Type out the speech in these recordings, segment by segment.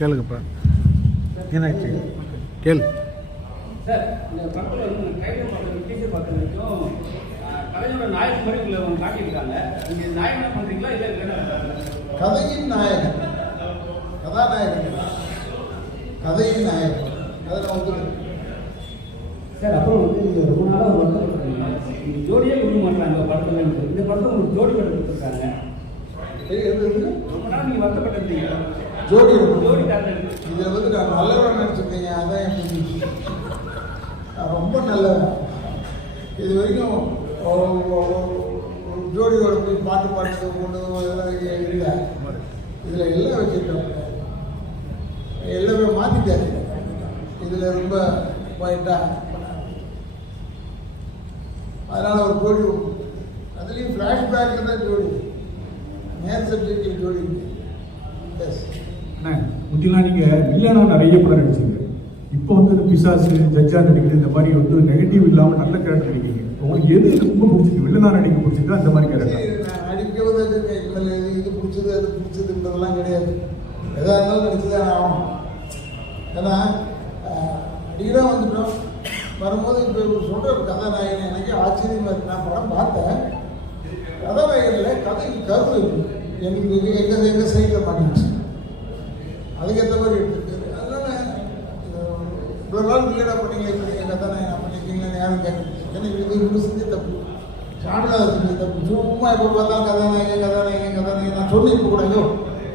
கேளுங்கப்பா. என்னாச்சு? கேளு. சார் இந்த படத்தில் வந்து டீச்சர் பார்த்த வரைக்கும் கலைஞரோட நாயக் மாதிரி உங்களை அவங்க காட்டியிருக்காங்க. நீங்கள் நாயகம் பண்ணுறீங்களா இல்லை கதையின் நாயகன். கதாநாயகன். கதையின் நாயகன். அதை நான் ஒத்துக்கிறேன். சார் அப்புறம் வந்து நீங்கள் ரொம்ப நாளாக ஒரு பண்ணுறீங்க நீங்கள் ஜோடியே கொடுக்க மாட்டாங்க படத்தில் இந்த படத்தில் உங்களுக்கு ஜோடி படம் கொடுத்துருக்காங்க? ரொம்ப நாள் நீங்கள் வருத்தப்பட்டிருந்தீங்க ஜோடி ஜோடி இதில் வந்து நான் நல்லவன் நினச்சிருக்கீங்க அதான். நான் ரொம்ப நல்லவன். இது வரைக்கும் ஜோடியோட போய் பாட்டு பாடுறது கொண்டு இதெல்லாம் இல்லை. இதில் எல்லாம் வச்சுருக்காங்க. எல்லாமே மாற்றிட்டாரு இதில் ரொம்ப பாயிண்டாக அதனால் ஒரு ஜோடி. அதுலேயும் ஃப்ளாஷ்பேக்கில் தான் ஜோடி. மேல் சப்ஜெக்டில் ஜோடி. முந்திலாம் நீங்கள் வில்லனா நிறைய படம் நடிச்சீங்க இப்போ வந்து இந்த பிசாசு ஜட்ஜா நடிக்கிறது இந்த மாதிரி வந்து நெகட்டிவ் இல்லாமல் நல்ல கேரக்டர் நடிக்கிறீங்க. உங்களுக்கு எது ரொம்ப பிடிச்சிருக்கு? வில்லனா நடிக்க பிடிச்சிருக்கா? அந்த மாதிரி கேரக்டர் சரி, நான் நடிக்கிறது அது இது பிடிச்சது அது பிடிச்சதுன்றதெல்லாம் கிடையாது. எதாக இருந்தாலும் நடிச்சுதான் ஆகணும். ஏன்னா அடிக்கடி வந்துட்டோம். வரும்போது இப்போ இவர் சொல்கிற கதாநாயகன் எனக்கு ஆச்சரியமாக இருக்கு. நான் படம் பார்த்தேன். கதாநாயகனில் கதைக்கு கருத்து இருக்கு. எங்க எங்கள் எங்கள் சைடில் மாட்டிடுச்சு அதுக்கேற்ற மாதிரி எடுத்துருக்காரு அதனால அஹ், இவ்வளோ நாள் இல்லைடா பண்ணீங்களே என்ன தானே கதாநாயகன் பண்ணிருக்கீங்கன்னு யாரும் கேட்க ஏன்னா இது இவ்வளோ செஞ்ச தப்பு. சாமிநாதன் செஞ்ச தப்பு. சும்மா இப்போ பார்த்தா கதாநாயகன் கதாநாயகன் கதாநாயகன். நான் சொல்லி இப்போ கூட ஐயோ.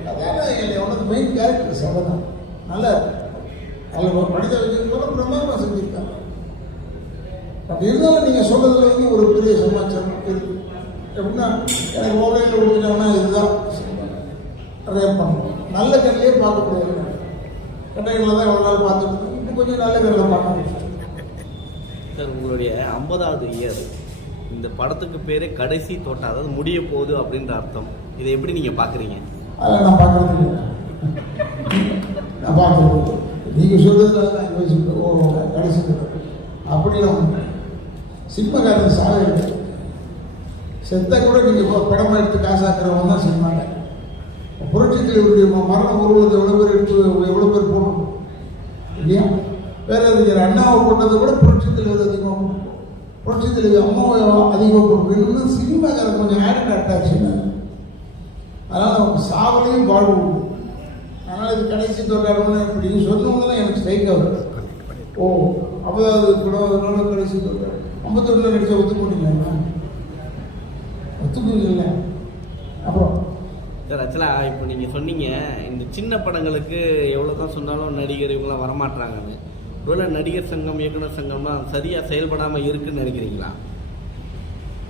கதாநாயகன் உனக்கு மெயின் கேரக்டர் சபதம் நல்ல அதில் ஒரு மனித கூட பிரமாதமாக செஞ்சுருக்காங்க அப்படி இருந்தாலும் நீங்கள் சொல்கிறதுல வந்து ஒரு பெரிய சமாச்சாரம் இருக்குது எப்படின்னா எனக்கு மொபைலில் கொடுத்துட்டாங்கன்னா இதுதான் நிறைய பண்ணணும் நல்ல கண்ணிலே பார்க்க முடியாது தான் எவ்வளோ நாள் பார்த்துட்டு கொஞ்சம் நல்ல கண்ணில் பார்க்க முடியும் சார் உங்களுடைய ஐம்பதாவது இயர் இந்த படத்துக்கு பேரே கடைசி தோட்டம் அதாவது முடிய போகுது அப்படின்ற அர்த்தம். இதை எப்படி நீங்க பாக்குறீங்க அதெல்லாம் நான் பார்க்கறது இல்லை. நான் பார்க்கறது நீங்கள் சொல்றதுனால நான் யோசிப்பேன் ஓ கடைசி படம். அப்படிலாம் ஒண்ணு. சினிமாக்காரன் சாக செத்த கூட நீங்கள் படம் எடுத்து காசாக்குறவங்க தான் சினிமாங்க புரட்சி தலைவருடைய ம- மரண உருவத்தை எவ்வளோ பேர் எடுத்து எவ்வளோ பேர் போடணும்? இல்லையா? பேரறிஞர் அண்ணாவை போட்டதை விட புரட்சி தலைவர் அதிகமாக போடணும். புரட்சி தலைவர் அம்மாவை அதிகமாக போடணும் இன்னும் சினிமாக்காரன் கொஞ்சம் ஆட் அட்டாச்சுன்னு அதனால் நமக்கு சாவலையும் வாழ்வு உண்டு. அதனால் இது கடைசி தொழிலாளர்னு இப்படி. சொன்னவங்க தான் எனக்கு ஸ்ட்ரைக் ஆகுது. ஓ ஐம்பதாவது படம் அதனால கடைசி தொழிலாளர் ஐம்பத்தொன்னில் நடிச்ச ஒத்துக்கொண்டீங்களா ஒத்துக்கல அப்புறம்? சார் ஆக்சுவலாக இப்போ நீங்கள் சொன்னீங்க இந்த சின்ன படங்களுக்கு எவ்வளோ தான் சொன்னாலும் நடிகர் இவங்களாம் வரமாட்டாங்கன்னு ஒருவேளை நடிகர் சங்கம் இயக்குனர் சங்கம்லாம் சரியா செயல்படாம இருக்குன்னு நினைக்கிறீங்களா?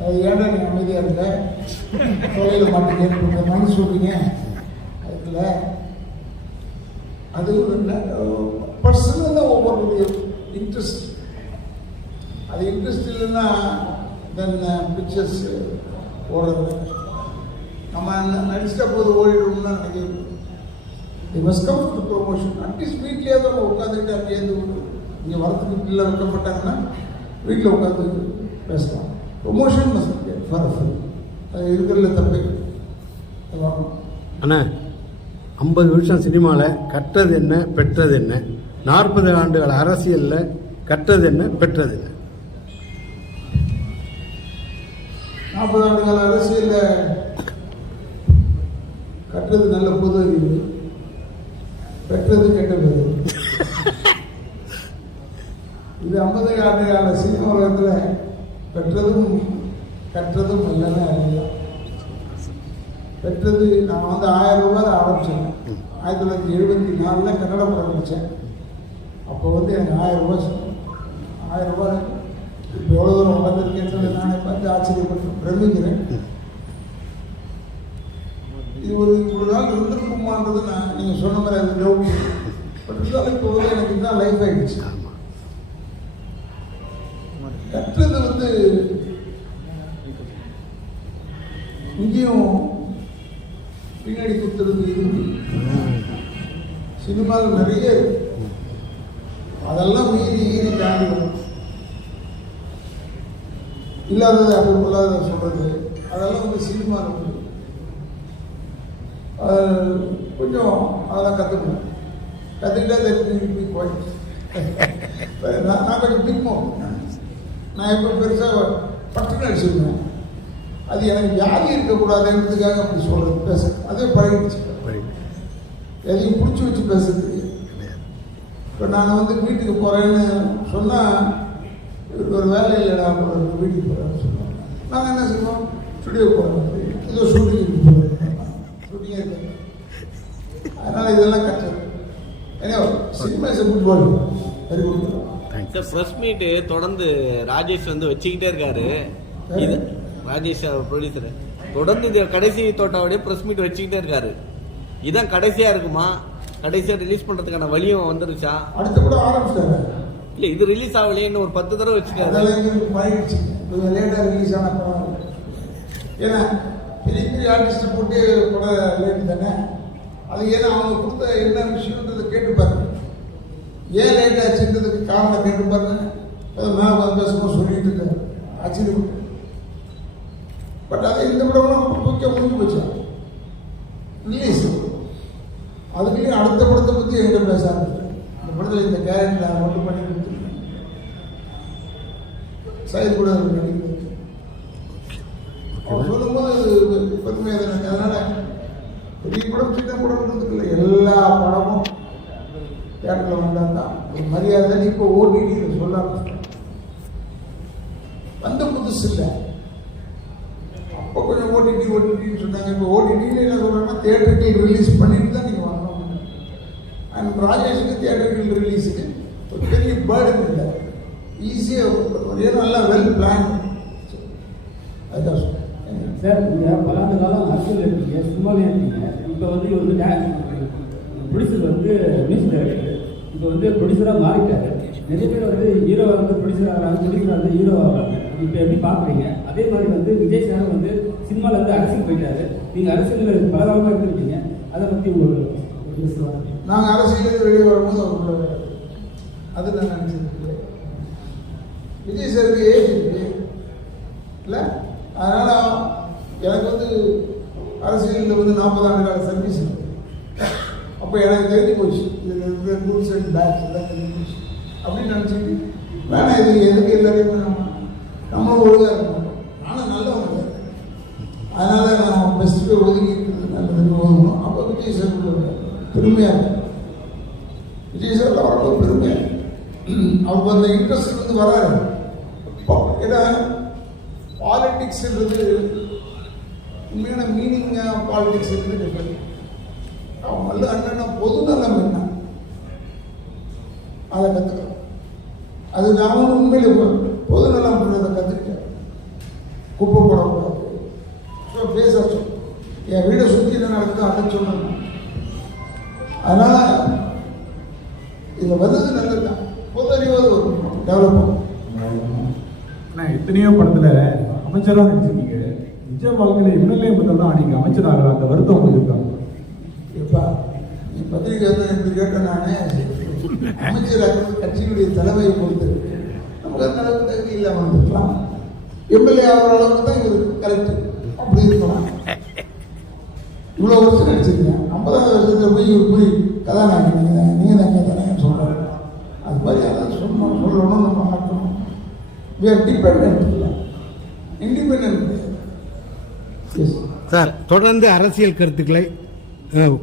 அது ஏன்டா நீ அமைதியாக இருக்க தொலையில் மாட்டீங்க மனு சொல்றீங்க. அது பர்சனலாக ஒவ்வொரு இன்ட்ரெஸ்ட் அது இன்ட்ரெஸ்ட் இல்லைன்னா தென் பிக்சர்ஸ் uh, ஓடுறது. நம்ம நடிச்சிட்ட போது ஓடிடும்னா நினைக்கிறது they must come to promotion at least வீட்லேயே தான் உட்காந்துக்கிட்டு அங்கேருந்து இங்கே வரத்துக்கு பிள்ளை வைக்கப்பட்டாங்கன்னா வீட்டில் உட்காந்து பேசலாம். ப்ரொமோஷன் மஸ்ட் ஃபார் அது இருக்கிறதுல தப்பு அண்ணா ஐம்பது வருஷம் சினிமாவில் கற்றது என்ன பெற்றது என்ன? நாற்பது ஆண்டுகள் அரசியலில் கற்றது என்ன பெற்றது என்ன? நாற்பது ஆண்டு கால அரசியலில் கற்றது நல்ல பொது அறிவு. பெற்றது கெட்டது. இது ஐம்பது ஆண்டு கால சினிமா உலகத்தில் பெற்றதும் கற்றதும் இல்லைன்னு அறியலாம் பெற்றது நான் வந்து ஆயிரம் ரூபாய் ஆரம்பித்தேன் ஆயிரத்தி தொள்ளாயிரத்தி எழுபத்தி நாலில் கன்னட படம் நடித்தேன் அப்போ வந்து எனக்கு ஆயிரம் ரூபாய் ஆயிரம் ரூபாய் இப்போ எவ்வளோ தூரம் வளர்ந்துருக்கேன் நானே பார்த்து ஆச்சரியப்பட்டு பிரமிக்கிறேன். இது ஒரு ஒரு நாள் இருந்திருக்குமான்றது நான் நீங்கள் சொன்ன மாதிரி அது டவுட் பட் இருந்தாலும் இப்போ வந்து எனக்கு இதுதான் லைஃப் ஆயிடுச்சு. ஆமாம் கற்றது வந்து இங்கேயும் பின்னாடி குத்துறது சினிமாவில் நிறைய அதெல்லாம் மீறி ஈறி தாண்டி வரும். இல்லாதது அப்படி இல்லாத சொல்றது அதெல்லாம் வந்து சினிமாவில் இருக்கு. அது கொஞ்சம் அதெல்லாம் கற்றுக்கணும் கற்றுக்கிட்டா தெரிஞ்சு போய் நான் நான் கொஞ்சம் பிடிக்கும் நான் எப்போ பெருசாக பட்டுன்னு அடிச்சிருந்தேன் அது எனக்கு வியாதி இருக்கக்கூடாதுன்றதுக்காக அப்படி சொல்கிறது பேச அதே பழகிடுச்சு. எதையும் பிடிச்சி வச்சு பேசுறது. இப்போ நான் வந்து வீட்டுக்கு போகிறேன்னு சொன்னால் ஒரு வேலை இல்லைடா இருக்கு, வீட்டுக்கு போகிறேன்னு சொல்லுவோம் நாங்கள் என்ன செய்வோம்? ஸ்டுடியோ போகிறோம் ஏதோ ஷூட்டிங் போகிறோம் ஷூட்டிங்கே இருக்கு அதனால் இதெல்லாம் ஏன்னா cinema is football very good sir press meet தொடர்ந்து ராஜேஷ் வந்து வச்சுக்கிட்டே இருக்காரு. இது ராஜேஷ் ப்ரொடியூசர் தொடர்ந்து இது கடைசி தோட்டாவுடைய ப்ரெஸ் மீட் வச்சுக்கிட்டே இருக்காரு. இதான் கடைசியா இருக்குமா? கடைசியா ரிலீஸ் பண்றதுக்கான வழியும் வந்துருச்சா? அடுத்த கூட ஆரம்பிச்சிட்டாங்க. இல்ல இது ரிலீஸ் ஆகலையே இன்னும் ஒரு பத்து தடவை வச்சுட்டாரு. அதெல்லாம் எங்களுக்கு பழகிடுச்சு கொஞ்சம் லேட்டாக ரிலீஸ் ஆன படம் ஏன்னா பெரிய பெரிய ஆர்டிஸ்ட்டை போட்டு படம் லேட் தானே? அது ஏன்னா அவங்க கொடுத்த என்ன விஷயன்றதை கேட்டு பாருங்க. ஏன் லேட் ஆச்சுன்றதுக்கு காரணம் கேட்டு பாருங்க. அதை நான் வந்து பேசும்போது சொல்லிட்டு இருக்காரு. ஆச்சரியம். பட் அதை இந்த படம் முக்கிய முடிஞ்சு போச்சு? ரிலீஸ் அதுக்குள்ளேயும் அடுத்த படத்தை பற்றி என்கிட்ட பேச ஆரம்பிச்சேன் இந்த படத்தில் இந்த கேரக்டர் நான் மட்டும் பண்ணி கொடுத்துருக்கேன் சைட் கூட அவர் நடிக்கிறது அவர் சொல்லும்போது பெருமையாக எனக்கு அதனால பெரிய படம் சின்ன படம்ன்றதுக்கு இல்லை. எல்லா படமும் தேட்டரில் வந்தால் தான் ஒரு மரியாதை இப்போ ஓடிடியில் சொல்ல வந்த புதுசு இல்லை. அப்போ கொஞ்சம் ஓடிடி ஓடிடின்னு சொன்னாங்க. இப்போ ஓடிடியில் என்ன சொல்கிறாங்கன்னா தியேட்டருக்கு ரிலீஸ் பண்ணிட்டு தான் நீங்கள் வரணும். அண்ட் ராஜேஷுக்கு தியேட்டருக்கு ரிலீஸுக்கு ஒரு பெரிய பேர்டு இல்லை. ஈஸியாக ஒரே நல்லா வெல் பிளான் அதுதான் சார் நீங்கள் பலாண்டு காலம் அரசியல் இருக்கீங்க சும்மாவே இருக்கீங்க. இப்போ வந்து இவர் வந்து ப்ரொடியூசர் வந்து மியூசிக் டைரக்டர் இப்போ வந்து ப்ரொடியூசராக மாறிட்டார். நிறைய பேர் வந்து ஹீரோ வந்து ப்ரொடியூசர் ஆகிறாங்க ப்ரொடியூசர் வந்து ஹீரோ ஆகிறாங்க. இப்போ எப்படி பார்க்குறீங்க அதே மாதிரி வந்து விஜய் சார் வந்து சினிமாவில் வந்து அரசியல் போயிட்டாரு. நீங்கள் அரசியலில் பலகாலமாக இருந்திருக்கீங்க அதை பற்றி ஒரு நாங்கள் அரசியலுக்கு வெளியே வரும்போது அவர் அது நான் நினச்சிருக்கேன். விஜய் சாருக்கு ஏஜ் இல்லை? அதனால் அரசியலில் வந்து நாற்பது ஆண்டு கால சர்வீஸ் அப்போ எனக்கு தெரிஞ்சு போச்சு. இதில் ரூல்ஸ் அண்ட் பேக்ஸ் எல்லாம் தெரிஞ்சு போச்சு. அப்படின்னு நினச்சிட்டு வேணாம் இது எதுக்கு எல்லாரையும் நம்ம நம்ம ஒழுங்காக இருக்கணும். நானும் நல்லவங்க அதனால நான் பெஸ்ட்டுக்கு ஒழுங்கி இருக்கிறது நல்லதுன்னு அப்போ விஜய் சார் பெருமையாக இருக்கும் விஜய் சார் அவ்வளோ பெருமையாக அவங்க அந்த இன்ட்ரெஸ்ட் வந்து வராது ஏன்னா பாலிட்டிக்ஸ்ன்றது உண்மையான மீனிங் பாலிடிக்ஸ் இருந்து டிஃபரெண்ட் அவன் நல்ல அண்ணன் பொது நலம் என்ன? அதை கற்றுக்கலாம் அது நான் உண்மையில பொது நலம் பண்ணுறதை கற்றுக்கிட்டேன் குப்பை போடக்கூடாது ஸோ பேச என் வீடை சுற்றி என்ன நடக்குது அதை சொல்லணும். அதனால் இதில் வந்தது நல்லது தான் பொது அறிவாக வரும் டெவலப் ஆகும் ஆனால் எத்தனையோ படத்தில் அமைச்சராக நினச்சிருக்கீங்க நிஜ வாழ்க்கையில எம்எல்ஏ தான் நீங்க அமைச்சராக அந்த வருத்தம் உங்களுக்கு இருக்கா? எப்பா நீ பத்திரிகை இப்படி நானே அமைச்சராக கட்சியினுடைய தலைமையை பொறுத்து நமக்கு அந்த அளவுக்கு தகுதி இல்லாமல் இருந்திருக்கலாம். எம்எல்ஏ ஆகிற அளவுக்கு தான் கரெக்ட் அப்படி இருக்கலாம். இவ்வளோ வருஷம் நடிச்சிருக்கேன் ஐம்பதாவது வருஷத்துல போய் இவர் போய் கதாநாயகன் நீங்கள் நீங்கள் சொல்கிறாரு அது மாதிரி அதான் சொல்லணும் சொல்லணும் நம்ம ஆக்கணும் we are இண்டிபெண்ட் சார் தொடர்ந்து அரசியல் கருத்துக்களை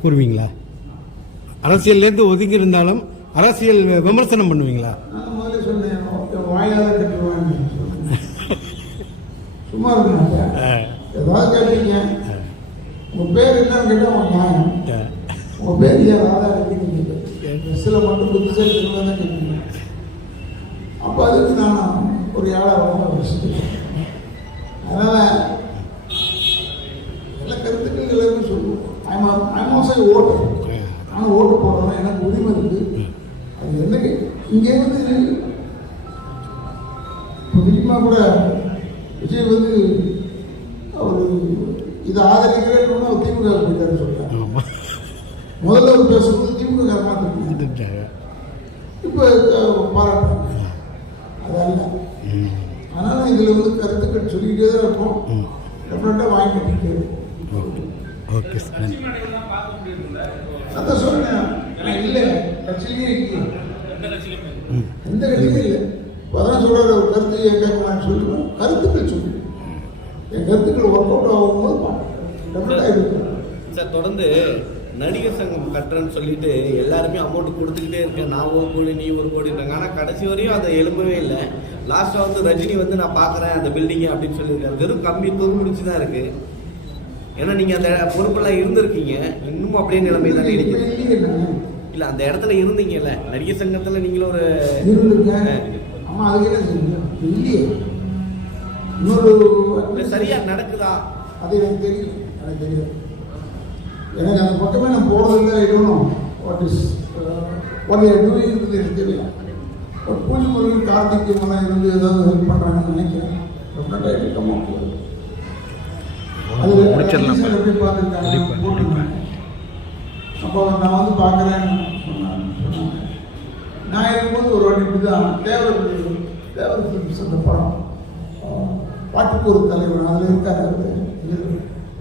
கூறுவீங்களா? அரசியல்லேருந்து ஒதுங்கி இருந்தாலும் அரசியல் விமர்சனம் பண்ணுவீங்களா? சும்மா ஏதாவது கேட்டீங்க உங்க பேர் என்னன்னு கேட்டா நியாயம் உங்க பேர் ஏன் ராதா மட்டும் தான் கேட்பீங்க அப்போ அதுக்கு நான் ஒரு ஏழை அதனால எல்லா கருத்துக்கள் எல்லாருமே சொல்லுவோம் ஐம் ஆல்சோ ஓட்டு. நானும் ஓட்டு போடுறேன் எனக்கு உரிமை இருக்கு. அது என்ன இங்கே வந்து இப்போ கூட விஜய் வந்து அவர் இதை ஆதரிக்கிறேன்னு அவர் திமுக போயிட்டாரு சொல்லிட்டாரு முதல்ல அவர் பேசும்போது திமுக காரணமாக இப்போ பாராட்டுறாங்க. அதல்ல அதனால இதில் வந்து கருத்துக்கள் சொல்லிக்கிட்டே தான் இருப்போம் டெஃபினட்டாக வாங்கி கட்டிக்கிட்டே இருப்போம் ஓகே சார் நன்றி. அதான் சொன்னேன். இல்லை. கட்சியிலேயே இல்லையே எந்த கட்சியும் இல்லை. அதான் சொல்ற ஒரு கருத்து என் கேட்கலான்னு சொல்லுவேன் கருத்துக்கள் சொல்லு என் கருத்துக்கள் ஒர்க் அவுட் ஆகும்போது டெஃபினட்டாக இருக்கும். சார் தொடர்ந்து நடிகர் சங்கம் கட்டுறேன்னு சொல்லிட்டு எல்லாருமே அமௌண்ட் கொடுத்துக்கிட்டே இருக்கேன். நான் ஒரு கோடி நீ ஒரு கோடின்றாங்க. ஆனால் கடைசி வரையும் அதை எழும்பவே இல்லை. லாஸ்ட்டாக வந்து ரஜினி வந்து நான் பார்க்குறேன் அந்த பில்டிங்கை அப்படின்னு சொல்லியிருக்காரு. வெறும் கம்பி துருமுடிச்சு தான் இருக்கு. ஏன்னா நீங்கள் அந்த பொறுப்பெல்லாம் இருந்திருக்கீங்க இன்னும் அப்படியே நிலைமை தானே. இல்லை அந்த இடத்துல இருந்தீங்கல்ல நடிகர் சங்கத்தில் நீங்களும் ஒரு இல்லை சரியா நடக்குதா? அது எனக்கு தெரியும் எனக்கு தெரியும். எனக்கு அந்த பக்கமே நான் போனதில்லை இருக்கணும் what is what are doing எனக்கு தெரியும் ஒரு பூஜை முருகன் கார்த்திக் மனம் இருந்து ஏதாவது ஹெல்ப் பண்ணுறாங்கன்னு நினைக்கிறேன். டெஃபினட்டாக இருக்கமா அது முடிச்சிடலாம். அப்போ நான் வந்து பார்க்குறேன்னு சொன்னாங்க நான் இருக்கும்போது ஒரு வாட்டி இப்படி தான் தேவர் தேவர் ஃபிலிம்ஸ் அந்த படம் அஹ், பாட்டுக்கு ஒரு தலைவர் அதில் இருக்காரு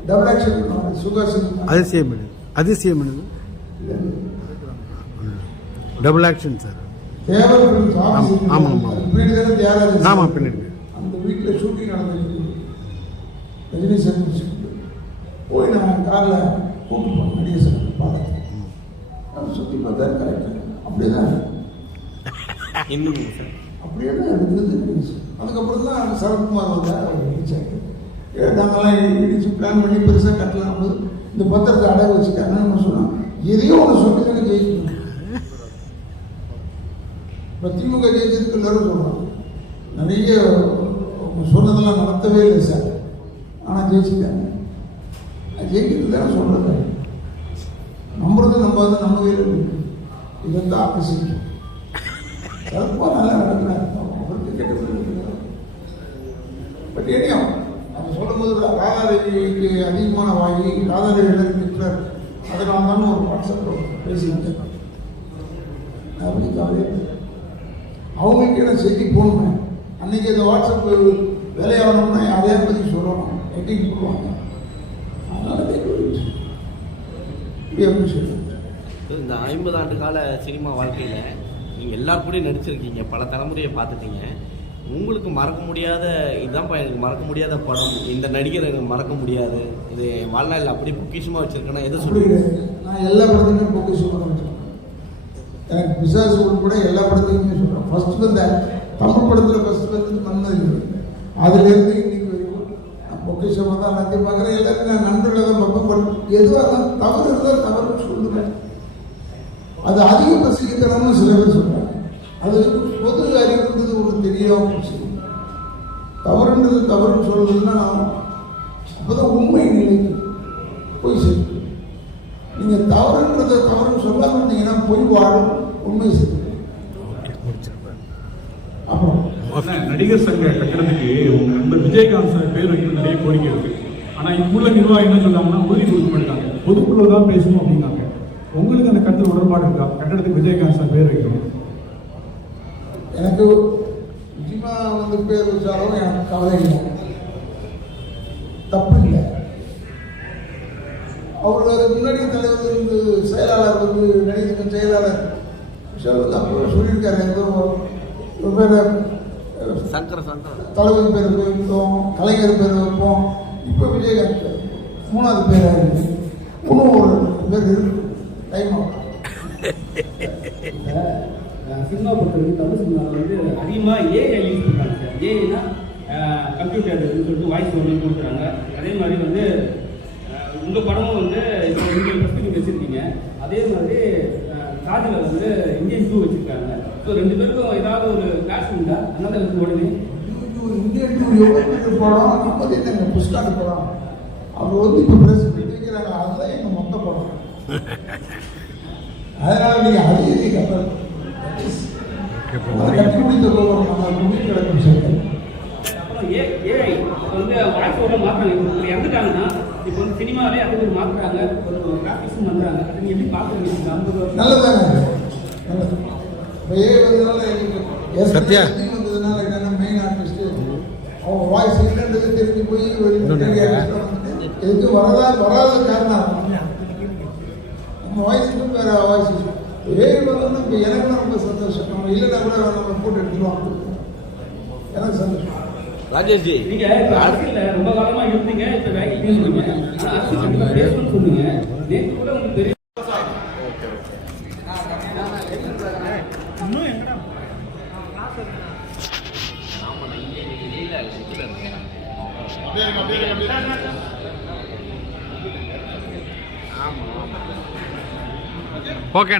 டபுள் ஆக்ஷன் சுகாசன் அதிசயம் அதிசயம் double action sir Devar Films ஆமாம் ஆமாம் ஆமா. வீடு ஆமாம் பின்னாடி. அந்த வீட்டில் ஷூட்டிங் நடந்துருக்கு ரஜினி சார் காரில் கூப்பிட்டு போனேன் நடிகர் சார் பார்த்து. சுற்றி பார்த்தா கரெக்டாக அப்படியே தான். இன்னும் அப்படியே தான் இருந்தது அதுக்கப்புறம் தான் சரத்குமார் வந்தார் அவர் இடிச்சாரு. நாங்களாம் இடிச்சு பிளான் பண்ணி பெருசாக கட்டலாம். போது இந்த பத்திரத்தை அடகு வச்சுக்காங்கன்னு நம்ம சொன்னோம். எதையோ ஒன்று சொல்லி தானே ஜெயிக்கணும் இப்போ திமுக ஜெயிச்சதுக்கு எல்லாரும் சொல்கிறோம் நிறைய சொன்னதெல்லாம் நடத்தவே இல்லை சார். ஆனால் ஜெயிச்சுட்டாங்க அது ஜெயிக்கிறது தானே சொல்கிறது பார்த்து நம்ம வந்து நம்ம கையில் இருக்கு ஆப்போசிட் ரொம்ப நல்லா நடக்கிறாங்க அவருக்கு கெட்ட பேர் பட் ஏனியும் நம்ம சொல்லும்போது ராதாதேவிக்கு அதிகமான வாங்கி ராதாதேவி இருக்கிறார் அதனால தான் ஒரு வாட்ஸ்அப்பில் பேசிக்கிட்டேன் அப்படி கவலையே அவங்களுக்கு என்ன செய்தி போகணுமே அன்னைக்கு இந்த வாட்ஸ்அப் வேலையாகணும்னா அதே பற்றி சொல்லணும் எட்டிங் போடுவாங்க. அதனால எப்படி do இந்த ஐம்பது ஆண்டு கால சினிமா வாழ்க்கையில் நீங்கள் எல்லார் கூடயும் நடிச்சிருக்கீங்க பல தலைமுறையை பார்த்துட்டீங்க. உங்களுக்கு மறக்க முடியாத இதுதான்ப்பா எனக்கு மறக்க முடியாத படம். இந்த நடிகர் எனக்கு மறக்க முடியாது. இது என் வாழ்நாளில் அப்படி பொக்கிஷமாக வச்சுருக்கேன்னா எதை சொல்லுங்க நான் எல்லா படத்துக்குமே பொக்கிஷம் வச்சுருக்கேன். எனக்கு பிசாசு கூட எல்லா படத்துக்குமே சொல்கிறேன் ஃபர்ஸ்ட் வந்த தமிழ் படத்தில் ஃபர்ஸ்ட் வந்து மன்மதி அதுலேருந்து இன்னைக்கு வரைக்கும் நான் பொக்கிஷமாக தான் எல்லாத்தையும் பார்க்குறேன். எல்லாத்தையும் நான் நண்பர்களை தான் பார்ப்பேன். பட் எதுவாக இருந்தாலும் தவறு இருந்தால் தவறுன்னு சொல்லுவேன். அது அதிக பசிக்கத்தனம்னு சில பேர் சொல்றாங்க. அது பொது அறிவுன்றது ஒன்று தெரியாம போச்சு. தவறுன்றது தவறுன்னு சொல்றதுன்னா அப்பதான் உண்மை நிலைக்கு போய் சேர்க்கும் நீங்க தவறுன்றதை தவறுன்னு சொல்லாம இருந்தீங்கன்னா பொய் வாழும் உண்மை ஆனா, நடிகர் சங்க கட்டடத்துக்கு உங்க நண்பர் விஜயகாந்த் சார் பேர் வைக்கணும் நிறைய கோரிக்கை இருக்கு. ஆனா இங்குள்ள நிர்வாகம் என்ன சொல்றாங்கன்னா உறுதி கொடுக்க மாட்டாங்க பொதுக்குள்ள தான் பேசணும் அப்படின்னாங்க. உங்களுக்கு அந்த கருத்து உடன்பாடு இருக்கா? கட்டடத்துக்கு விஜயகாந்த் சார் பேர் வைக்கணும். எனக்கு நிச்சயமா வந்து பேர் வச்சாலும் எனக்கு கவலை இல்லை. தப்பு இல்லை. அவர் அதுக்கு முன்னாடி தலைவர் வந்து செயலாளர் வந்து நடிகர் செயலாளர். விஷால் வந்து அப்போ சொல்லியிருக்காரு. ஒரு பேர் சங்கர சங்கர. தலைவர் பேர் வைப்போம் கலைஞர் பேர் வைப்போம். இப்போ விஜயகாந்த். மூணாவது பேர் இருக்கு இன்னும் ஒரு பேர் இருக்கு. டைம் ஆகும் சினிமா பொறுத்தவரைக்கும் தமிழ் சினிமாவில் வந்து அதிகமாக ஏஐ யூஸ் பண்ணுறாங்க சார். ஏஐனா கம்ப்யூட்டர் சொல்லிட்டு வாய்ஸ் ஒன்று கொடுக்குறாங்க. அதே மாதிரி வந்து உங்கள் படமும் வந்து இப்போ இந்தியன் ஃபஸ்ட்டு நீங்கள் வச்சுருக்கீங்க. அதே மாதிரி காதில் வந்து இந்தியன் டூ வச்சுருக்காங்க. ஸோ ரெண்டு பேருக்கும் ஏதாவது ஒரு கிளாஸ் உண்டா? அதனால வந்து உடனே இந்தியன் டூ எவ்வளோ படம் நம்ம புஷ்காட்டு படம் அவர் வந்து இப்போ பிரஸ் வைக்கிறாங்க அதுதான் எங்கள் மொத்த படம் அதனால நீங்கள் கப்பல் கண்டுபிடித்த போகிறோம் நம்ம குடி கிடக்கும் ஏ ஏஐ வந்து வாய்ஸ் இப்போ ஒருத்தர் இறந்துட்டாங்கன்னா இப்போ வந்து சினிமாவிலே அதே மாதிரி மாற்றுறாங்க ஒரு கிராஃபிக்ஸும் பண்ணுறாங்க அது நீங்கள் எப்படி பார்க்குறீங்க? ஐம்பது வருஷம். நல்லதாங்க நல்லது. இப்போ ஏ வந்ததுனால எங்களுக்கு சத்யா. ஏற்கனவே ஹிந்தி வந்ததுனால என்னென்ன மெயின் ஆர்டிஸ்ட் அவங்க வாய்ஸ் இல்லைன்றது தெரிஞ்சு போய் ஒரு எதுக்கு வரதா வராத காரணம். நம்ம வாய்ஸ் வேற வாய்ஸ் வரணும் இப்போ எனக்கு ரொம்ப சந்தோஷம். நம்ம இல்லைன்னா கூட நம்ம போட்டு எடுத்துருவாங்க எனக்கு சந்தோஷம். ராஜேஷ் ஜி நீங்க ரொம்ப காலமா இருந்தீங்க இப்ப வேலைக்கு சொன்னீங்க நேற்று கூட உங்களுக்கு தெரியும். ஓகே